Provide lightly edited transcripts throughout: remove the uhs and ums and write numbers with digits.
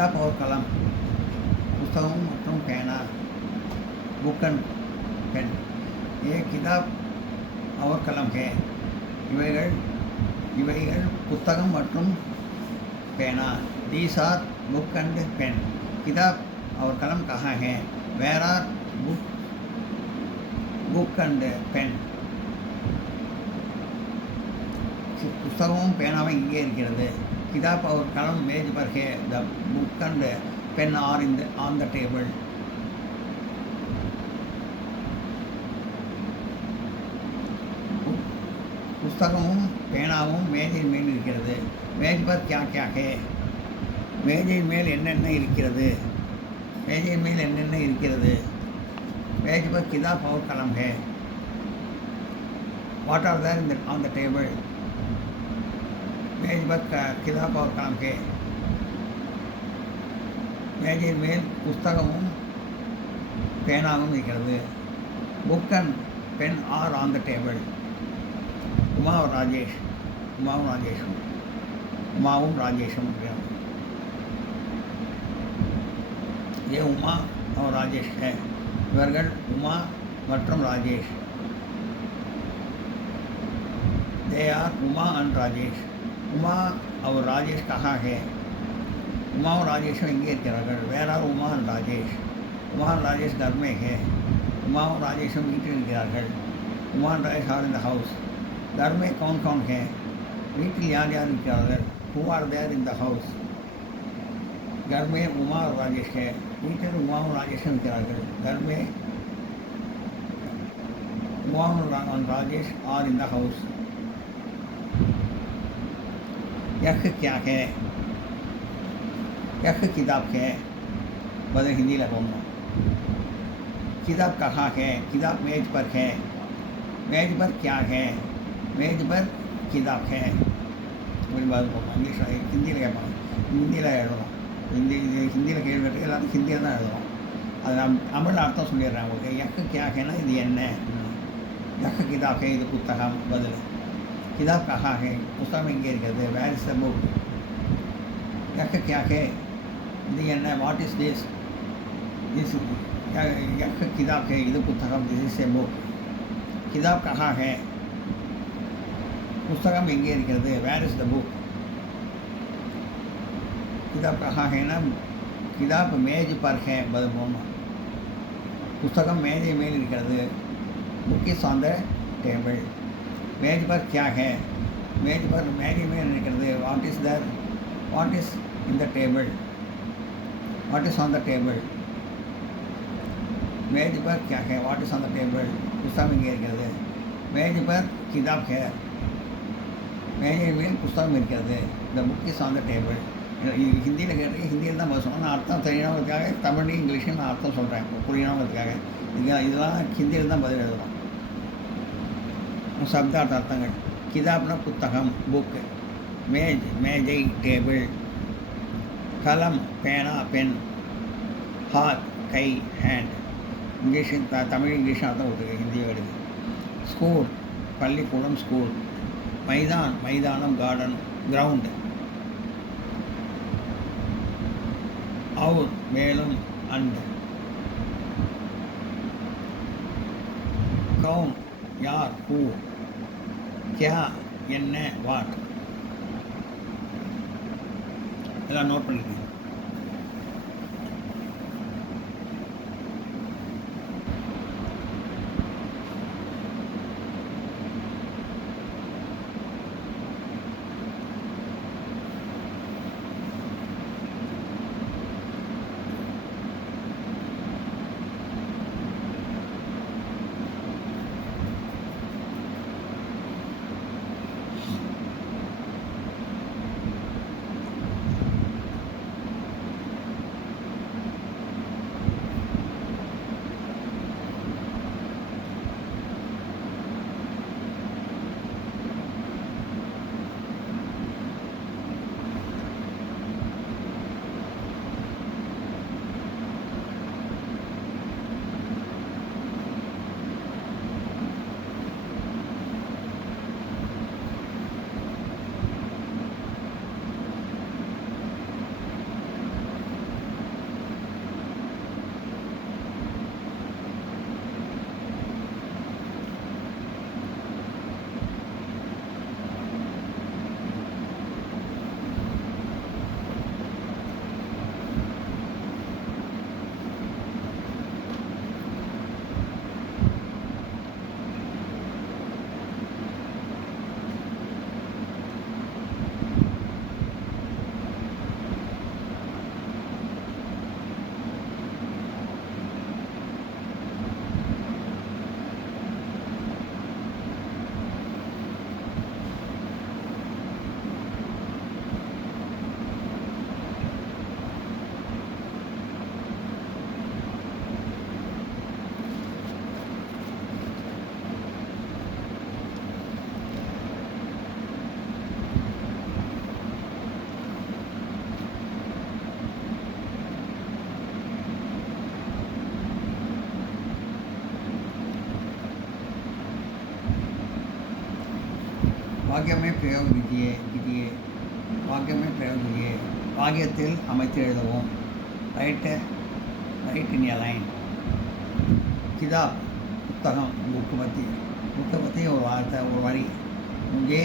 கிதாப் और कलम புஸ்தகம் மற்றும் பேனா बुक एंड पेन ये किताब और कलम है இவைகள் இவைகள் புத்தகம் மற்றும் பேனா these are book and pen किताब और कलम कहाँ है where are book and pen புஸ்தகமும் பேனாவும் இங்கே இருக்கிறது किताब और कलम मेज पर है the book and pen are on the table புஸ்தகமும் பேனாவும் மேஜையின் மேல் இருக்கிறது மேஜ் பர் क्या क्या है மேஜையின் மேல் என்னென்ன இருக்கிறது மேஜையின் மேல் என்னென்ன இருக்கிறது மேஜ் पर किताब और कलम है what are there on the table मेज पर किताब और कलम है மேஜையின் மேல் புஸ்தகமும் பேனாவும் இருக்கிறது book and pen are on the table Uma और राजेश उमाவும் ராஜேஷும் ये उमा और राजेश है இவர்கள் உமா மற்றும் Rajesh they are Uma and Rajesh Uma और राजेश कहाँ है उमा और राजेश इங்கே இருக்கிறார்கள் where are Uma and Rajesh Uma and Rajesh घर में है उमा और ராஜேஷும் வீட்டில் இருக்கிறார்கள் Uma and Rajesh are in the house घर में कौन कौन है வீட்டில் யார் யார் இருக்கிறார்கள் who are there in the house घर में उमा और राजेश है வீட்டில் उमा और राजेश இருக்கிறார்கள் घर में उमा और Rajesh are in the house यह क्या है यह किताब है बदल हिंदी लगाऊंगा किताब कहाँ है किताब मेज पर है मेज पर क्या है मेज पर किताब है ஒரு பாது போகும் இங்கிலீஷ் ஹிந்தியில் கேட்பாங்க ஹிந்தியில் எழுதணும் ஹிந்தியில் கேள்வி கேட்டு எல்லாரும் ஹிந்தியில் தான் எழுதணும் அது தமிழில் அர்த்தம் சொல்லிடுறேன் உங்களுக்கு எக்கு கியாகேன்னா இது என்ன எக்கு கிதாப் இது புத்தகம் பதில் किताब कहाँ है पुस्तक में इங்கே இருக்கிறது வேர் இஸ் த புக் यक क्या है இது என்ன வாட் இஸ் திஸ் திஸ் यक किताब है இது புத்தகம் திஸ் இஸ் ए புக் किताब कहाँ है पुस्तकम எங்கே இருக்கிறது வேர் இஸ் த புக் किताब कहाँ है ना किताब मेज पर है பதில் போகணும் புத்தகம் மேஜை மேல் இருக்கிறது book is on the table मेज पर क्या है मेज पर मैगी में निकलते what is there what is in the table what is on the table मेज पर क्या है what is on the table पुस्तक में निकलते मेज पर किताब है मेज में पुस्तक में निकलते the book is on the table ஹிந்தியில் கேட்டு ஹிந்தியில் தான் பேசணும் நான் அர்த்தம் தெரியணுங்கிறதுக்காக தமிழ் இங்கிலீஷும் நான் அர்த்தம் சொல்கிறேன் புரியணுங்கிறதுக்காக இதெல்லாம் ஹிந்தியில் தான் பதில் எழுதணும் शब्दार्थ अर्थंगल किताबना पुस्तकम बुक मेज मेजै टेबल कलम पेना पेन हाथ कई हैंड इंग्लिश तमिल इंग्लिश अर्थम होता हिंदी वर्ड स्कूल पल्लीकूडम स्कूल मैदान मैदानम गार्डन ग्राउंड और मेलम अंड कौन यार हु क्या என்ன வாட் எல்லாம் நோட் பண்ணிக்கோங்க वाक्य में प्रयोग कीजिए वाक्य में प्रयोग कीजिए वाक्यத்தில் அமைத்து எழுதவும் ரைட் इन ए लाइन किताब புத்தகம் புக்கை பற்றி ஒரு வார்த்தை ஒரு வரி मुझे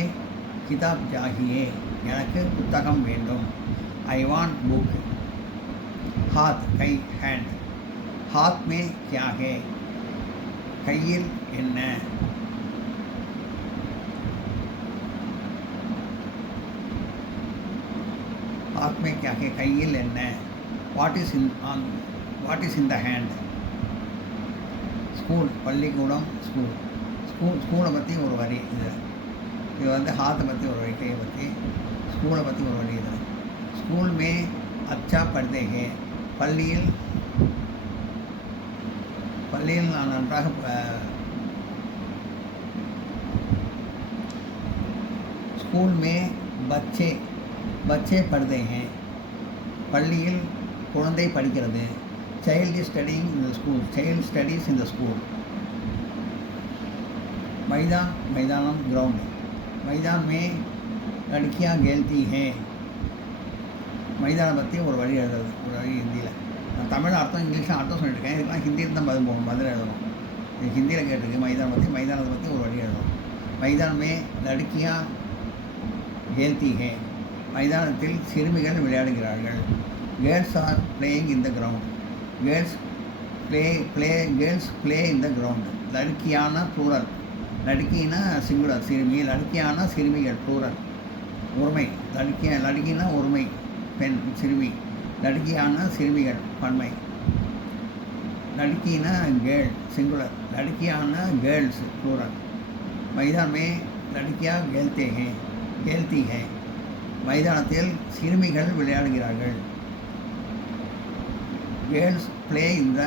किताब चाहिए எனக்கு புத்தகம் வேண்டும் आई वांट बुक हाथ கை हैंड हाथ में क्या है கையில் என்ன हाथ में क्या है கையில் என்ன what is in the hand school பள்ளிக்கூடம் ஸ்கூலை பற்றி ஒரு வரி இது வந்து ஹாத்தை பற்றி ஒரு வரி கையை பற்றி ஸ்கூலை பற்றி ஒரு வரி இது ஸ்கூல் மே அச்சா படுதே ஹே பள்ளியில் நான் நன்றாக स्कूल में बच्चे पढ़ते हैं பள்ளியில் குழந்தை படிக்கிறது child studying in the school child studies in the school मैदानम ग्राउंड मैदान में लड़कियां खेलती हैं மைதானம் பற்றி ஒரு வழி எழுதுறது ஒரு வழி ஹிந்தியில் நான் தமிழ் அர்த்தம் இங்கிலீஷில் அர்த்தம் சொல்லிட்டுருக்கேன் இதுக்கெல்லாம் ஹிந்தியில் தான் பதில் எழுதணும் இது ஹிந்தியில் கேட்டிருக்கு மைதானத்தை பற்றி ஒரு வழி எழுதணும் मैदान में लड़कियां खेलती हैं மைதானத்தில் சிறுமிகள் விளையாடுகிறார்கள் girls are playing in the ground girls play in the ground லடுக்கியான ப்ளூரல் லடுக்கினா சிங்குலர் சிறுமி லடுக்கியான சிறுமிகள் ப்ளூரல் ஒருமை லடுக்கினா ஒருமை பெண் சிறுமி லடுக்கியான சிறுமிகள் பன்மை लड़कीना गर्ल सिंगुलर लड़कियाना गर्ल्स प्लूरल मैदान में लड़कियां खेलती हैं மைதானத்தில் சிறுமிகள் விளையாடுகிறார்கள் girls play in the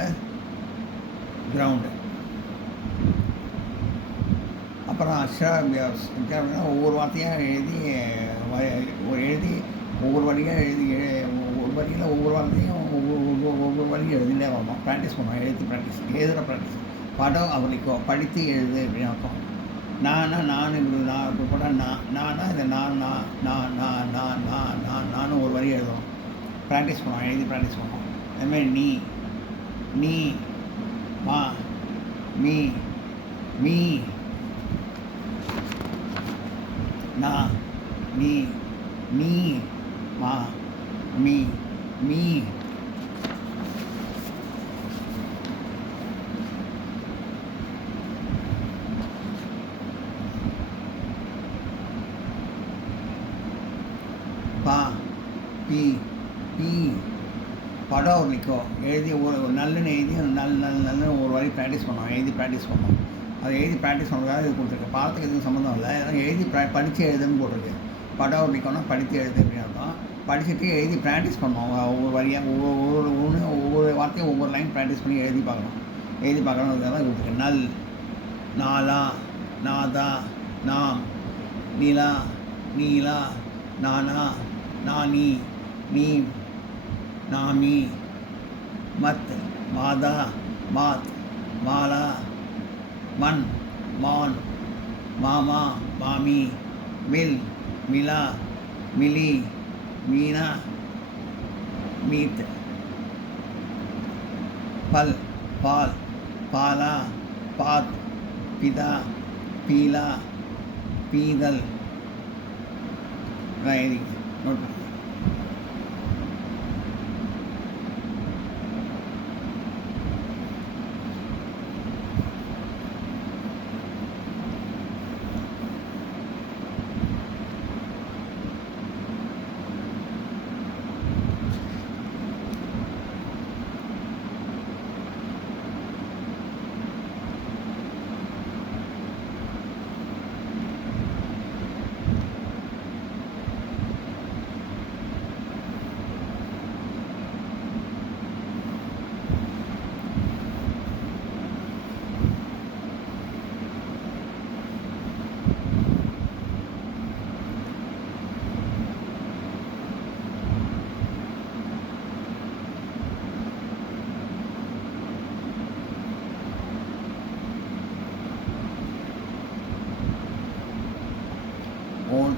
ground அப்புறம் அக்ஷராபியாஸ் ஒவ்வொரு வார்த்தையாக எழுதி ஒவ்வொரு வழியாக ஒரு வரியில் ஒவ்வொரு வார்த்தையும் ஒவ்வொரு வழியும் எழுதிட்டே வரணும் ப்ராக்டிஸ் பண்ணுவோம் எழுதுகிற ப்ராக்டிஸ் படம் அவளுக்கோ படித்து எழுது அப்படின்னு அர்த்தம் நான் இப்போ கூட நானா இதை நான் ஒரு வரி எழுதணும் ப்ராக்டிஸ் பண்ணுவோம் எழுதி ப்ராக்டிஸ் பண்ணுவோம் அதுமாதிரி நீ மா மீ நான் நீ மா மீ பா பி படம் ஒரு நிற்கும் எழுதி ஒரு நல்லன்னு எழுதி நல்ல ஒரு வரி ப்ராக்டிஸ் பண்ணுவோம் எழுதி ப்ராக்டிஸ் பண்ணுவோம் அதை எழுதி ப்ராக்டிஸ் பண்ணுறதுக்காக இது கொடுத்துருக்கு பாடத்துக்கு எதுவும் சம்மந்தம் இல்லை அதனால் எழுதி படித்து எழுதுன்னு போட்டிருக்கு படம் ஒரு நிற்கணும்னா படித்து எழுது அப்படின்னு அர்த்தம் படிச்சுட்டு எழுதி ப்ராக்டிஸ் பண்ணுவோம் ஒவ்வொரு வரியாக ஒவ்வொரு வார்த்தையும் ஒவ்வொரு லைன் ப்ராக்டிஸ் பண்ணி எழுதி பார்க்கணுன்றதுக்காக தான் கொடுத்துருக்கு நல் நாலா நாதா நாம் நீலா நானா நானி நீ நாமி மத் மாதா மாத் மாலா மன் மான் மாமா மாமி மில் மிலா மிலி மீனா மீத் பல் பால் பாலா பாத் பிதா பீலா பீதல் எழுதி நோட் பண்ணி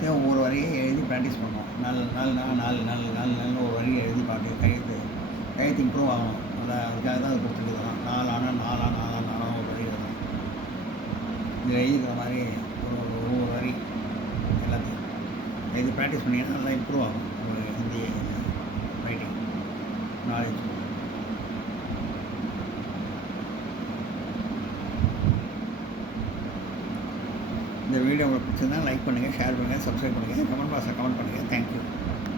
எல்லாத்தையும் ஒவ்வொரு வரியை எழுதி ப்ராக்டிஸ் பண்ணோம். நாலு நாலு நாலு நாலு நாலு நாலு நாலு ஒரு வரியை எழுதி பார்த்து கையெழுத்து இம்ப்ரூவ் ஆகணும். அதுக்காக தான் அது கொடுத்துருக்குறோம். நாலான ஒரு வரி வரும். இதில் எழுதிக்கிற மாதிரி ஒவ்வொரு வரி எல்லாத்தையும் எழுதி ப்ராக்டிஸ் பண்ணிங்கன்னா நல்லா இம்ப்ரூவ் ஆகும் ஒரு ஹிந்தி ரைட்டிங் நாலேஜ். இந்த வீடியோ உங்களுக்கு பிடிச்சிருந்தா லைக் பண்ணுங்கள், ஷேர் பண்ணுங்கள், சப்ஸ்கிரைப் பண்ணுங்கள், கமெண்ட் பாக்ஸில் கமெண்ட் பண்ணுங்கள். தேங்க்யூ.